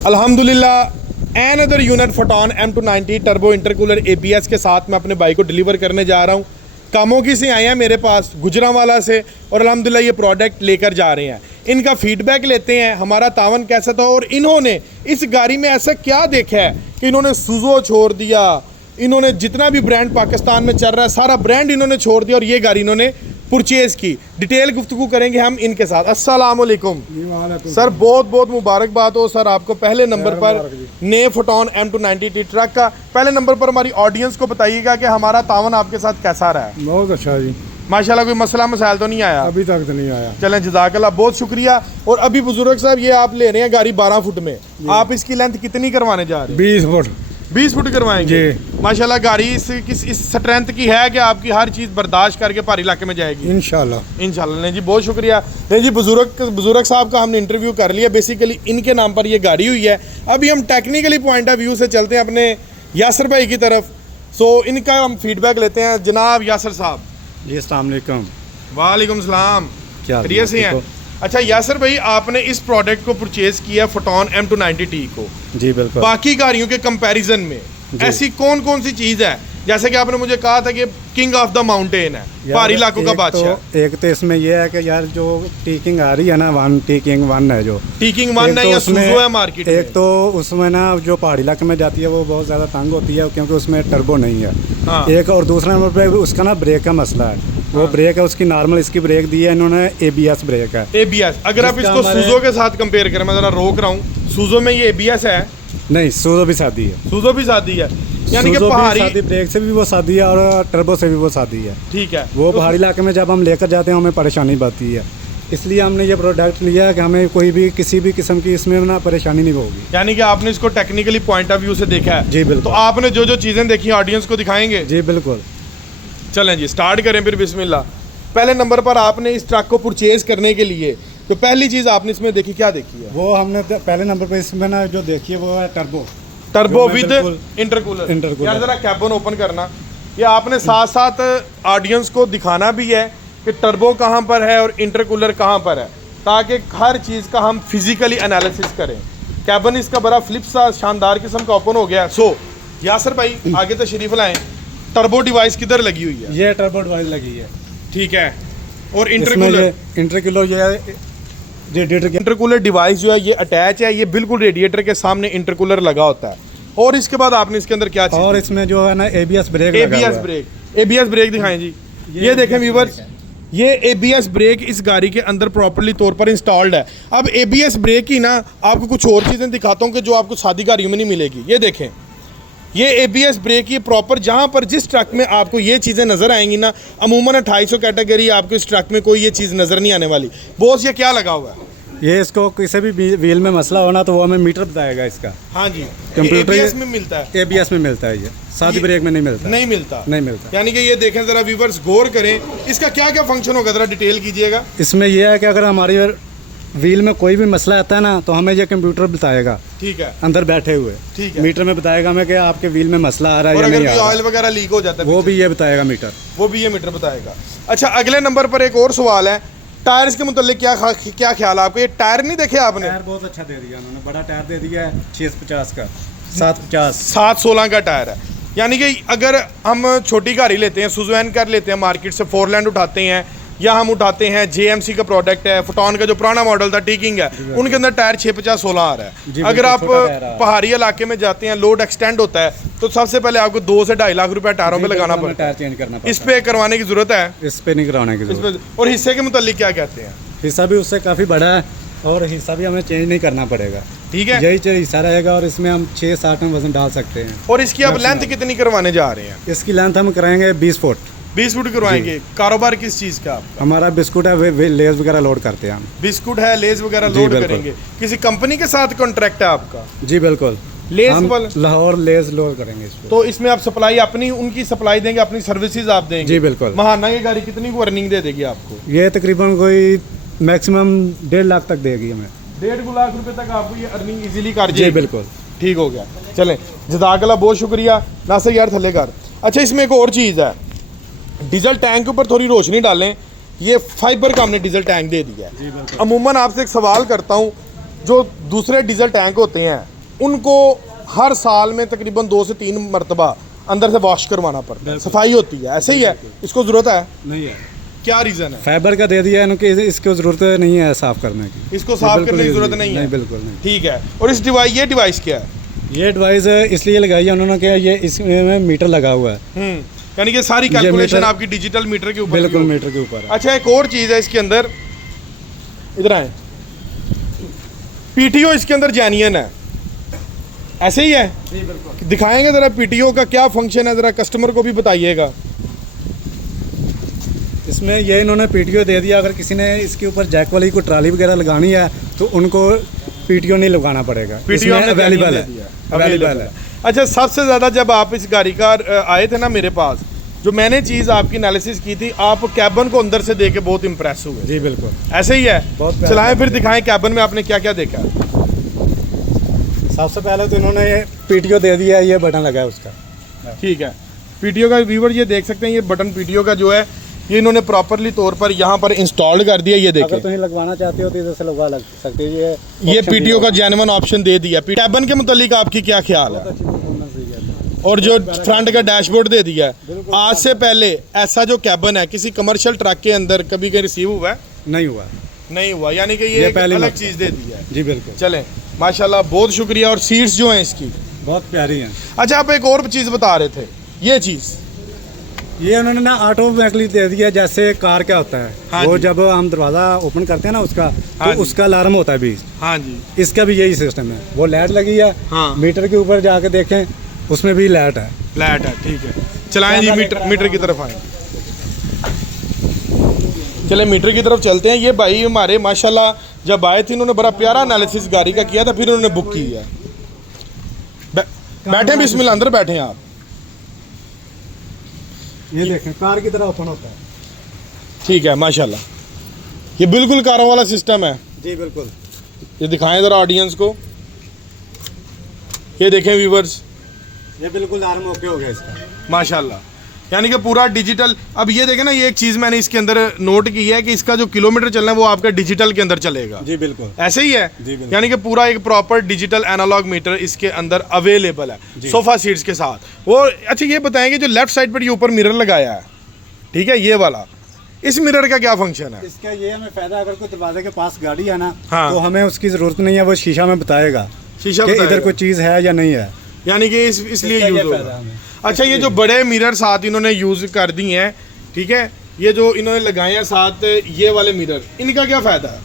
अल्हम्दुलिल्लाह another unit photon M290 turbo intercooler ABS के साथ मैं अपने बाइक को डिलीवर करने जा रहा हूँ। कामोगी से आए हैं मेरे पास गुजरांवाला से और अल्हम्दुलिल्लाह ये प्रोडक्ट लेकर जा रहे हैं। इनका फीडबैक लेते हैं, हमारा तावन कैसा था और इन्होंने इस गाड़ी में ऐसा क्या देखा है कि इन्होंने सुज़ो छोड़ दिया, इन्होंने जितना भी ब्रांड पाकिस्तान में चल रहा है सारा ब्रांड इन्होंने छोड़ दिया और ये गाड़ी इन्होंने परचेज़ की। डिटेल गुफ्तगू करेंगे हम इनके साथ। अस्सलाम वालेकुम सर, बहुत बहुत मुबारकबाद हो सर आपको पहले नंबर पर नए फोटोन M290 ट्रक का। पहले नंबर पर हमारी ऑडियंस को बताइएगा कि हमारा तावन आपके साथ कैसा रहा है। बहुत अच्छा जी, माशाल्लाह कोई मसला मसाइल तो नहीं आया अभी तक तो नहीं आया। चलें जज़ाकल्लाह, बहुत शुक्रिया। और अभी बुजुर्ग साहब ये आप ले रहे हैं गाड़ी 12 फुट में, आप इसकी लेंथ कितनी करवाने जा रहे हैं? 20 फुट 20 फुट करवाएंगे। माशाल्लाह गाड़ी इस स्ट्रेंथ की है कि आपकी हर चीज़ बर्दाश्त करके पहाड़ी इलाके में जाएगी इंशाल्लाह। नहीं जी, बहुत शुक्रिया। नहीं जी, बुजुर्ग साहब का हमने इंटरव्यू कर लिया। बेसिकली इनके नाम पर ये गाड़ी हुई है। अभी हम टेक्निकली पॉइंट ऑफ व्यू से चलते हैं अपने यासर भाई की तरफ। सो इनका हम फीडबैक लेते हैं। जनाब यासर साहब जी, अस्सलाम वालेकुम। वालेकुम सलाम, क्या खैरियत से हैं? अच्छा यासर भाई, आपने इस प्रोडक्ट को परचेज किया फोटोन M290 को, जी बिल्कुल, बाकी गाड़ियों के कंपैरिजन में ऐसी कौन कौन सी चीज़ है जैसे कि आपने मुझे कहा था कि किंग ऑफ द माउंटेन है, पहाड़ी इलाकों का बादशाह? एक तो इसमें यह है कि यार जो टीकिंग आ रही है ना, टीकिंग वन है, जो टीकिंग वन है या सुज़ो है मार्केट में। एक तो उसमें ना जो पहाड़ी इलाके में जाती है वो बहुत ज़्यादा तंग होती है क्योंकि उसमें टर्बो नहीं है। हाँ। एक और दूसरा नंबर पर उसका ना ब्रेक का मसला है। वो ब्रेक है उसकी नॉर्मल, इसकी ब्रेक दी है इन्होंने ABS ब्रेक है। ABS अगर आप इसको सुज़ो के साथ कंपेयर करें, मैं ज़रा रोक रहा हूँ, सुज़ो में ये ABS है? नहीं, सुज़ो भी सादी है। सुज़ो भी सादी है, यानी कि पहाड़ी ब्रेक से भी वो सादी है और टर्बो से भी वो सादी है। ठीक है, वो पहाड़ी इलाके में जब हम लेकर जाते हैं हमें परेशानी बढ़ती है, इसलिए हमने ये प्रोडक्ट लिया है कि हमें कोई भी किसी भी किस्म की इसमें ना परेशानी नहीं होगी। यानी कि आपने इसको टेक्निकली पॉइंट ऑफ व्यू से देखा है? जी बिल्कुल। तो आपने जो जो चीज़ें देखी ऑडियंस को दिखाएंगे? जी बिल्कुल। चलें जी, स्टार्ट करें फिर, बिस्मिल्लाह। पहले नंबर पर आपने इस ट्रक को परचेज करने के लिए तो पहली चीज़ आपने इसमें देखी, क्या देखी है? वो हमने पहले नंबर पर इसमें ना जो देखी है वो है टर्बो विद इंटरकूलर। यार जरा कैबिन ओपन करना। ये आपने साथ साथ ऑडियंस को दिखाना भी है कि टर्बो कहाँ पर है और इंटरकूलर कहाँ पर है, ताकि हर चीज़ का हम फिजिकली एनालिसिस करें। कैबिन इसका बड़ा फ्लिप सा शानदार किस्म का ओपन हो गया। सो यासर भाई आगे तशरीफ लाएं। टर्बो डिवाइस किधर लगी हुई है? ये टर्बो डिवाइस लगी है, ठीक है। और इंटरकूलर इंटरकूलर डिवाइस जो है ये अटैच है, ये बिल्कुल रेडिएटर के सामने इंटरकूलर लगा होता है। और इसके बाद आपने इसके अंदर क्या चीज़? और इसमें जो है ना ABS ब्रेक दिखाएं जी। ये देखें व्यूअर्स, ये ABS ब्रेक इस गाड़ी के अंदर प्रॉपर्ली तौर पर इंस्टॉल्ड है। अब ABS ब्रेक की ना आपको कुछ और चीज़ें दिखाता हूँ कि जो आपको सादी गाड़ियों में नहीं मिलेगी। ये देखें, ये ABS ब्रेक, ये प्रॉपर जहाँ पर जिस ट्रक में आपको ये चीज़ें नज़र आएंगी ना, अमूमन 2800 कैटेगरी आपको इस ट्रक में कोई ये चीज़ नज़र नहीं आने वाली। बॉस ये क्या लगा हुआ है? ये इसको किसी भी व्हील में मसला होना तो वो हमें मीटर बताएगा इसका। हाँ जी, कंप्यूटर ABS में मिलता है। ABS में मिलता है, ये सादी ब्रेक में नहीं मिलता। यानी कि ये देखें ज़रा व्यूअर्स, गौर करें, इसका क्या क्या फंक्शन होगा, ज़रा डिटेल कीजिएगा। इसमें यह है कि अगर हमारी व्हील में कोई भी मसला आता है ना तो हमें ये कंप्यूटर बताएगा, ठीक है, अंदर बैठे हुए, ठीक है, मीटर में बताएगा हमें कि आपके व्हील में मसला आ रहा है या नहीं आ रहा। ऑयल वगैरह लीक हो जाता है वो भी ये बताएगा मीटर, बताएगा। अच्छा, अगले नंबर पर एक और सवाल है, टायर्स के मुतालिक क्या ख्याल है आपको? ये टायर नहीं देखे आपने? टायर बहुत अच्छा दे दिया उन्होंने, बड़ा टायर दे दिया है 650 का, 716 का टायर है। यानी कि अगर हम छोटी गाड़ी लेते हैं, सुज़ो कर लेते हैं मार्केट से, फोरलैंड उठाते हैं या हम उठाते हैं JMC का प्रोडक्ट है, फोटोन का जो पुराना मॉडल था टीकिंग है, उनके अंदर टायर 650-16 आ रहा है। अगर आप पहाड़ी इलाके में जाते हैं, लोड एक्सटेंड होता है, तो सबसे पहले आपको 2 से 2.5 लाख रुपया टायरों पे लगाना पड़ता है, टायर चेंज करना पड़ता है। इस पे करवाने की जरूरत है? इस पे नहीं करवाने की जरूरत। और हिस्से के मुतालिक क्या कहते हैं? हिस्सा भी उससे काफ़ी बड़ा है और हिस्सा भी हमें चेंज नहीं करना पड़ेगा, ठीक है, यही हिस्सा रहेगा और इसमें हम 6-7 में वजन डाल सकते हैं। और इसकी अब लेंथ कितनी करवाने जा रहे हैं? इसकी लेंथ हम कराएंगे 20 फुट करवाएंगे। कारोबार किस चीज़ का आपका? हमारा बिस्कुट है, लेस वगैरह लोड करते हैं हम। बिस्कुट है, लेस वगैरह लोड करेंगे। किसी कंपनी के साथ कॉन्ट्रैक्ट है आपका? जी बिल्कुल, लेस लाहौर लेस लोड करेंगे इसको। तो इसमें आप सप्लाई अपनी उनकी सप्लाई देंगे, अपनी सर्विसेज आप देंगे? जी बिल्कुल। महाना ये गाड़ी कितनी को अर्निंग दे देगी आपको? ये तकरीबन कोई मैक्सिमम 1.5 लाख तक देगी हमें। 1.5 लाख रुपए तक आपको ये अर्निंग इजीली कर जाएगी? जी बिल्कुल, ठीक हो गया। चलें जज़ाकल्लाह, बहुत शुक्रिया नासिर यार, थल्ले कर। अच्छा, इसमें एक और चीज़ है, डीजल टैंक के ऊपर थोड़ी रोशनी डालें। ये फाइबर का हमने डीजल टैंक दे दिया है। अमूमन आपसे एक सवाल करता हूँ जो दूसरे डीजल टैंक होते हैं उनको हर साल में तकरीबन 2 से 3 मरतबा अंदर से वॉश करवाना पड़ता है, सफाई होती है, ऐसे ही है? इसको ज़रूरत है? नहीं है। क्या रीज़न है? फाइबर का दे दिया है इनको, इसको ज़रूरत नहीं है साफ़ करने की। इसको साफ करने की ज़रूरत नहीं है? बिल्कुल नहीं। ठीक है। और इस ये डिवाइस क्या है? ये डिवाइस इसलिए लगाई है उन्होंने कि ये इसमें मीटर लगा हुआ है। यानी कि सारी कैलकुलेशन आपकी डिजिटल मीटर के ऊपर? बिल्कुल मीटर के ऊपर है। अच्छा, एक और चीज़ है इसके अंदर, इधर आए, पीटीओ इसके अंदर जेन्युइन है, ऐसे ही है? जी बिल्कुल। दिखाएंगे ज़रा पीटीओ का क्या फंक्शन है, ज़रा कस्टमर को भी बताइएगा। इसमें ये इन्होंने पीटीओ दे दिया, अगर किसी ने इसके ऊपर जैक वाली को ट्राली वगैरह लगानी है तो उनको पीटीओ नहीं लगाना पड़ेगा। पीटीओ अवेलेबल है। अच्छा, सबसे ज़्यादा जब आप इस गाड़ी का आए थे ना मेरे पास, जो मैंने चीज़ आपकी एनालिसिस की थी, आप कैबन को अंदर से देख के बहुत इंप्रेस हुए। जी बिल्कुल, ऐसे ही है? बहुत चलाएं फिर, दिखाएं कैबन में आपने क्या क्या देखा। सबसे पहले तो इन्होंने ये पीटीओ दे दिया है, ये बटन लगा है उसका। ठीक है, पीटीओ का व्यूवर ये देख सकते हैं, ये बटन पीटीओ का जो है ये इन्होंने प्रॉपरली तौर पर यहाँ पर इंस्टॉल कर दिया। ये देखें, अगर तुम्हें लगवाना चाहते हो तो इधर से लगवा सकते हो। ये पीटीओ का जेन्युइन ऑप्शन दे दिया। कैबन के मुतालिक आपकी क्या ख्याल है? और जो फ्रंट का डैशबोर्ड दे दिया है, आज से पहले ऐसा जो कैबन है किसी कमर्शियल ट्रक के अंदर कभी कहीं रिसीव हुआ है? नहीं हुआ। नहीं हुआ, यानी कि ये एक अलग चीज़ दे दी है। जी बिल्कुल। चलें, माशाल्लाह, बहुत शुक्रिया। और सीट्स जो हैं इसकी बहुत प्यारी हैं। अच्छा, आप एक और चीज़ बता रहे थे, ये चीज़ ये उन्होंने ना ऑटोमेटिकली दे दिया, जैसे कार क्या होता है। हाँ वो जी। जब हम दरवाज़ा ओपन करते हैं ना उसका, हाँ तो उसका अलार्म होता है भी। हाँ जी। इसका भी यही सिस्टम है। वो लाइट लगी है, हाँ। मीटर के ऊपर जाके देखें उसमें भी लाइट है। फ्लैट है, ठीक है। चलाएं जी, मीटर की तरफ आए। चले मीटर की तरफ चलते हैं। ये भाई हमारे माशाल्लाह जब आए थे इन्होंने बड़ा प्यारा एनालिसिस गाड़ी का किया था, फिर उन्होंने बुक की है। बैठे बिस्मिल्लाह, अंदर बैठे आप। ये देखें कार की तरह ओपन होता है। ठीक है, माशाल्लाह, ये बिल्कुल कारों वाला सिस्टम है। जी बिल्कुल। ये दिखाएं ज़रा ऑडियंस को, ये देखें व्यूवर्स, ये बिल्कुल अलार्म ओके हो गया इसका, माशाल्लाह, यानी कि पूरा डिजिटल। अब ये देखें ना, ये एक चीज़ मैंने इसके अंदर नोट की है कि इसका जो किलोमीटर चलना है वो आपका डिजिटल के अंदर चलेगा। जी बिल्कुल। ऐसे ही है? जी बिल्कुल। यानी कि पूरा एक प्रॉपर डिजिटल एनालॉग मीटर इसके अंदर अवेलेबल है सोफा सीट्स के साथ। वो अच्छा, ये बताएंगे जो लेफ्ट साइड पर ये ऊपर मिरर लगाया है, ठीक है, ये वाला, इस मिरर का क्या फंक्शन है? इसका ये हमें फायदा, अगर कोई दरवाजे के पास गाड़ी है ना, हाँ। तो हमें उसकी ज़रूरत नहीं है, वो शीशा में बताएगा शीशा कि बताएगा। इधर कोई चीज़ है या नहीं है। यानी कि इसलिए इसका यूज़ ये होगा। फायदा हमें। अच्छा, ये जो बड़े मिरर साथ इन्होंने यूज़ कर दी हैं, ठीक है, ये जो इन्होंने लगाए हैं साथ ये वाले मिरर, इनका क्या फ़ायदा है?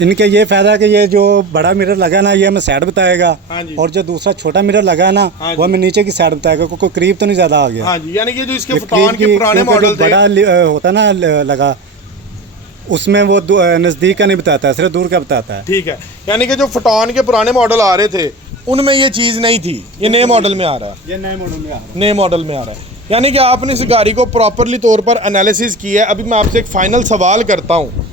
इनके ये फायदा है कि ये जो बड़ा मिरर लगा है ना, ये हमें साइड बताएगा। हाँ जी। और जो दूसरा छोटा मिरर लगा है ना, हाँ वो हमें नीचे की साइड बताएगा, कोई करीब तो नहीं ज़्यादा आ गया। हाँ जी, यानी कि जो इसके ये फुटॉन के पुराने क्योंकि मॉडल जो थे, बड़ा होता ना लगा, उसमें वो नज़दीक का नहीं बताता है, सिर्फ दूर का बताता है। ठीक है, यानी कि जो फुटॉन के पुराने मॉडल आ रहे थे उनमें ये चीज़ नहीं थी, ये नए मॉडल में आ रहा है। ये नए मॉडल में आ रहा है। नए मॉडल में आ रहा है, यानी कि आपने इस गाड़ी को प्रॉपरली तौर पर एनालिसिस किया है। अभी मैं आपसे एक फाइनल सवाल करता हूँ।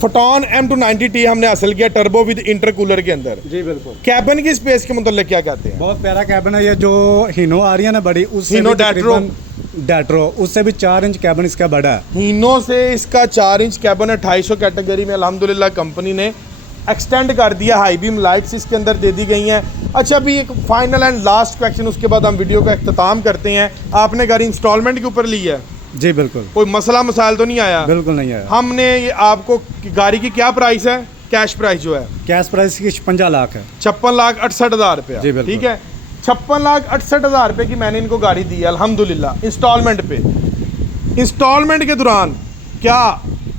फोटॉन M290T हमने हासिल किया टर्बो विद इंटरकूलर के अंदर। जी बिल्कुल। कैबिन की स्पेस के मतलब क्या कहते हैं? बहुत प्यारा कैबिन है। ये जो हीनो आ रही है ना बड़ी, उससे हीनो भी तकरीबन डैट्रो, उससे भी 4 इंच कैबिन इसका बड़ा है। हीनो से इसका 4 इंच कैबिन है। 250 कैटेगरी में अल्हम्दुलिल्लाह कंपनी ने एक्सटेंड कर दिया। हाई बीम लाइट्स इसके अंदर दे दी गई हैं। अच्छा, अभी एक फाइनल एंड लास्ट क्वेश्चन, उसके बाद हम वीडियो का अख्ताम करते हैं। आपने गाड़ी इंस्टॉलमेंट के ऊपर ली है? जी बिल्कुल। कोई मसला मसाइल तो नहीं आया? बिल्कुल नहीं आया। हमने ये आपको गाड़ी की क्या प्राइस है, कैश प्राइस जो है? कैश प्राइस की 56 लाख है। 56,68,000 रुपया। जी बिल्कुल। ठीक है, 56,68,000 रुपये की मैंने इनको गाड़ी दी है अल्हम्दुलिल्लाह इंस्टॉलमेंट पे। इंस्टॉलमेंट के दौरान क्या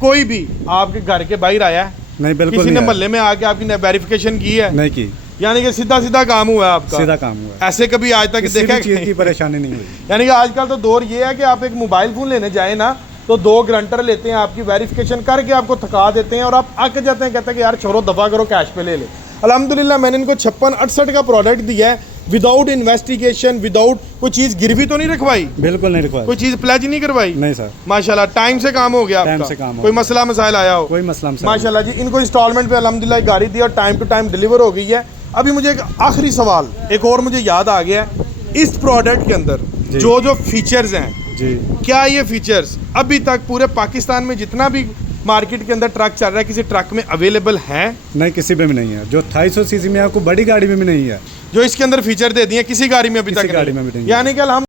कोई भी आपके घर के बाहर आया है? नहीं, बिल्कुल किसी ने नहीं मोहल्ले में आके आपकी वेरिफिकेशन की है? नहीं की। यानी कि सीधा सीधा काम हुआ है आपका? सीधा काम हुआ है। ऐसे कभी आज तक किसी देखा भी चीज़ की परेशानी नहीं हुई। यानी कि आजकल तो दौर ये है कि आप एक मोबाइल फ़ोन लेने जाए ना तो 2 गारंटर लेते हैं, आपकी वेरिफिकेशन करके आपको थका देते हैं और आप अक जाते हैं, कहते हैं कि यार छोड़ो दफ़ा करो, कैश पे ले ले। अल्हम्दुलिल्लाह मैंने इनको 56-68 का प्रोडक्ट दिया है विदाउट इन्वेस्टिगेशन, विदाउट कोई चीज़ गिरवी तो नहीं रखवाई, बिल्कुल नहीं रखवाई, कोई चीज़ प्लेज नहीं करवाई। नहीं सर, माशाल्लाह टाइम से काम हो गया टाइम आपका। से काम हो कोई गया। मसला मसाइल आया हो? कोई मसला मसाइल माशाल्लाह जी, इनको इंस्टॉलमेंट पे अल्हम्दुलिल्लाह गाड़ी दी और टाइम टू टाइम डिलीवर हो गई है। अभी मुझे एक आखिरी सवाल एक और मुझे याद आ गया है, इस प्रोडक्ट के अंदर जो फीचर्स हैं जी, क्या ये फीचर्स अभी तक पूरे पाकिस्तान में जितना भी मार्केट के अंदर ट्रक चल रहा है, किसी ट्रक में अवेलेबल है? नहीं, किसी में भी नहीं है। जो 250 सीसी में है आपको बड़ी गाड़ी में भी नहीं है। जो इसके अंदर फीचर दे दिए किसी गाड़ी में अभी किसी तक गाड़ी में भी नहीं है। यानी कि